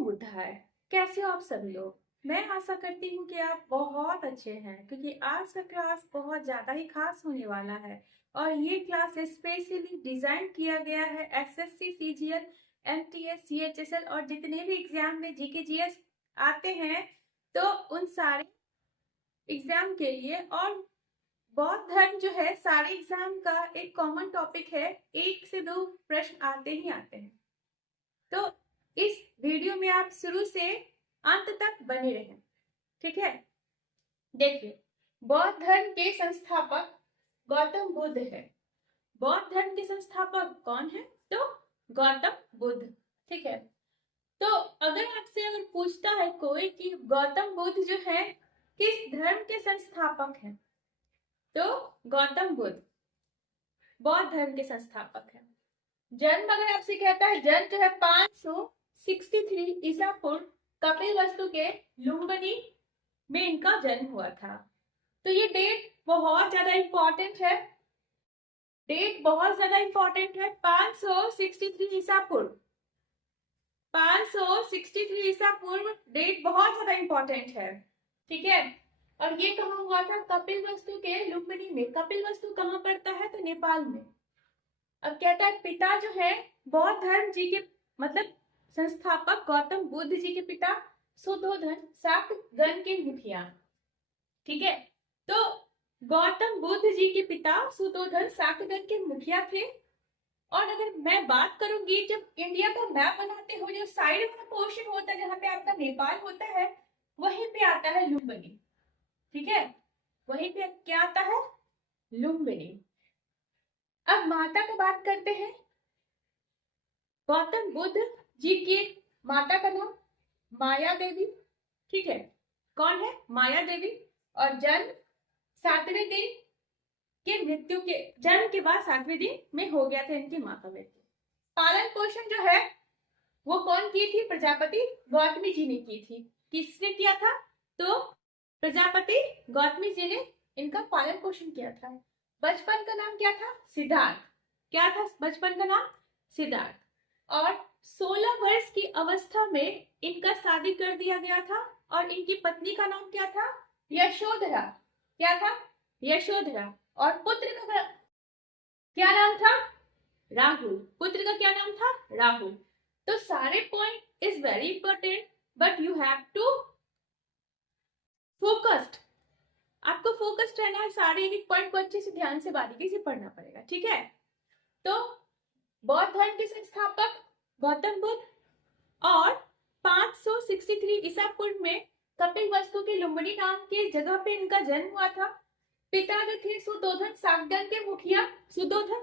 बुधाय। कैसे हो आप सभी लोग? मैं आशा करती हूँ कि आप बहुत अच्छे हैं, क्योंकि आज का क्लास बहुत ज़्यादा ही खास होने वाला है। और ये क्लास स्पेशली डिजाइन किया गया है एसएससी, सीजीएल, एमटीएस, सीएचएसएल और जितने भी एग्जाम में जीके जीएस आते हैं, तो उन सारे एग्जाम के लिए। और बौद्ध धर्म जो है, सारे एग्जाम का एक कॉमन टॉपिक है, 1 से 2 प्रश्न आते ही आते हैं। तो इस वीडियो में आप शुरू से अंत तक बने रहें, ठीक है। देखिए, बौद्ध धर्म के संस्थापक गौतम बुद्ध है। बौद्ध धर्म के संस्थापक कौन है? तो गौतम बुद्ध, ठीक है। तो अगर पूछता है कोई कि गौतम बुद्ध जो है किस धर्म के संस्थापक हैं, तो गौतम बुद्ध बौद्ध धर्म के संस्थापक हैं। जन्म अगर आपसे कहता है, जन्म जो है 563 ईसा पूर्व कपिलवस्तु के लुम्बिनी में इनका जन्म हुआ था। तो ये डेट बहुत ज्यादा इंपॉर्टेंट है, 563 ईसा पूर्व, 563 ईसा पूर्व डेट बहुत ज्यादा इंपॉर्टेंट है, ठीक है। और ये कहाँ हुआ था? कपिलवस्तु के लुम्बिनी में। कपिलवस्तु कहाँ पड़ता है? तो नेपाल में। अब कहता है पिता जो है बौद्ध धर्म जी के मतलब संस्थापक गौतम बुद्ध जी के पिता सुधोधन शाक्यगण के मुखिया, ठीक है। तो गौतम बुद्ध जी के पिता सुधोधन शाक्यगण के मुखिया थे। और अगर मैं बात करूंगी, जब इंडिया का मैप बनाते हो, जो साइड वाला पोर्शन होता है जहाँ पे आपका नेपाल होता है, वहीं पे आता है लुम्बिनी, ठीक है। वहीं पे क्या आता है? लुम्बिनी। अब माता की बात करते हैं। गौतम बुद्ध जी की माता का नाम माया देवी, ठीक है। कौन है? माया देवी। और जन्म 7वें दिन के मृत्यु के जन्म के बाद 7वें दिन में हो गया था इनकी माँ का मृत्यु। पालन पोषण जो है वो कौन की थी? प्रजापति गौतमी जी ने की थी। किसने किया था? तो प्रजापति गौतमी जी ने इनका पालन पोषण किया था। बचपन का नाम क्या था? सिद्धार्थ। क्या था बचपन का नाम? सिद्धार्थ। और 16 वर्ष की अवस्था में इनका शादी कर दिया गया था। और इनकी पत्नी का नाम क्या था? यशोधरा। क्या था? यशोधरा। और पुत्र का क्या नाम था? राहुल। पुत्र का क्या नाम था? राहुल। तो सारे point is very important, but you have to focused. आपको फोकस्ड रहना है, सारे एक पॉइंट को अच्छे से ध्यान से बारीकी से पढ़ना पड़ेगा, ठीक है। तो बौद्ध धर्म के संस्थापक गौतम बुद्ध, और 563 ईसा पूर्व में कपिलवस्तु के लुम्बिनी नाम की जगह पे इनका जन्म हुआ था। पिता जो थे सुधोधन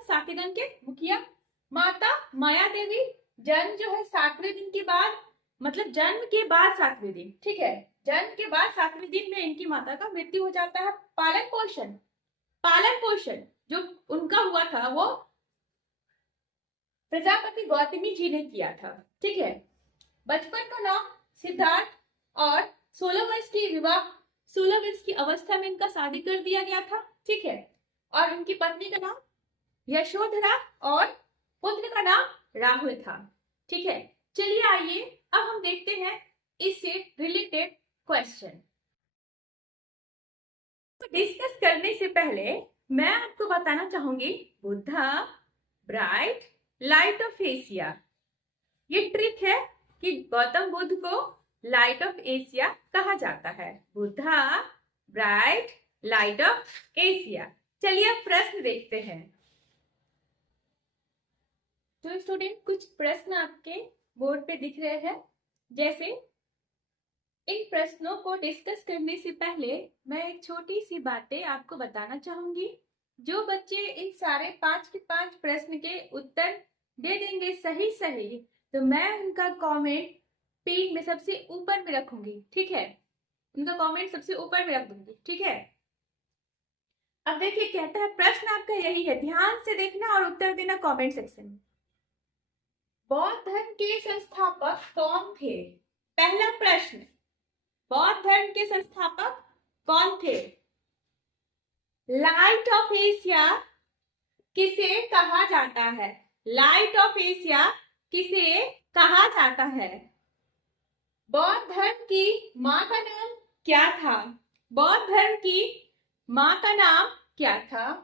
शाक्यगण के मुखिया, माता माया देवी। जन्म जो है 7वें दिन के बाद, मतलब जन्म के बाद 7वें दिन, ठीक है। जन्म के बाद 7वें दिन में इनकी माता का मृत्यु हो जाता है। पालन पोषण जो उनका हुआ था वो प्रजापति गौतमी जी ने किया था, ठीक है। बचपन का नाम सिद्धार्थ, और 16 वर्ष की अवस्था में इनका शादी कर दिया गया था, ठीक है। और उनकी पत्नी का नाम यशोधरा और पुत्र का नाम राहुल था, ठीक है। चलिए आइए अब हम देखते हैं इससे रिलेटेड क्वेश्चन। डिस्कस करने से पहले मैं आपको बताना चाहूंगी Buddha bright light of Asia. ये ट्रिक है कि गौतम बुद्ध को लाइट ऑफ एशिया कहा जाता है। Buddha bright light of Asia. चलिए अब प्रश्न देखते हैं। तो स्टूडेंट, कुछ प्रश्न आपके बोर्ड पे दिख रहे हैं। जैसे इन प्रश्नों को डिस्कस करने से पहले मैं एक छोटी सी बातें आपको बताना चाहूंगी। जो बच्चे इन सारे 5 के 5 प्रश्न के उत्तर दे देंगे सही, तो मैं उनका कमेंट पेज में सबसे ऊपर में रखूंगी, ठीक है। उनका कमेंट सबसे ऊपर में रख दूंगी, ठीक है। अब देखिए, कहता है प्रश्न आपका यही है, ध्यान से देखना और उत्तर देना कमेंट सेक्शन में। बौद्ध धर्म के संस्थापक कौन थे? पहला प्रश्न, बौद्ध धर्म के संस्थापक कौन थे? लाइट ऑफ एशिया किसे कहा जाता है? लाइट ऑफ एशिया किसे कहा जाता है? बौद्ध धर्म की माँ का नाम क्या था? बौद्ध धर्म की माँ का नाम क्या था?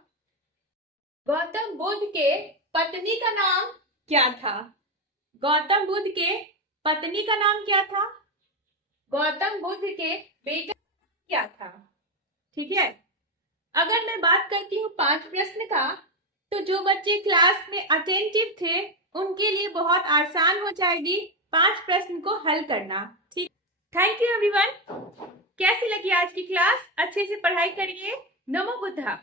गौतम बुद्ध के पत्नी का नाम क्या था? गौतम बुद्ध के पत्नी का नाम क्या था? गौतम बुद्ध के बेटा क्या था? ठीक है। अगर मैं बात करती हूँ 5 प्रश्न का, तो जो बच्चे क्लास में अटेंटिव थे उनके लिए बहुत आसान हो जाएगी 5 प्रश्न को हल करना। ठीक। Thank you everyone. कैसी लगी आज की क्लास? अच्छे से पढ़ाई करिए। नमो बुद्धा।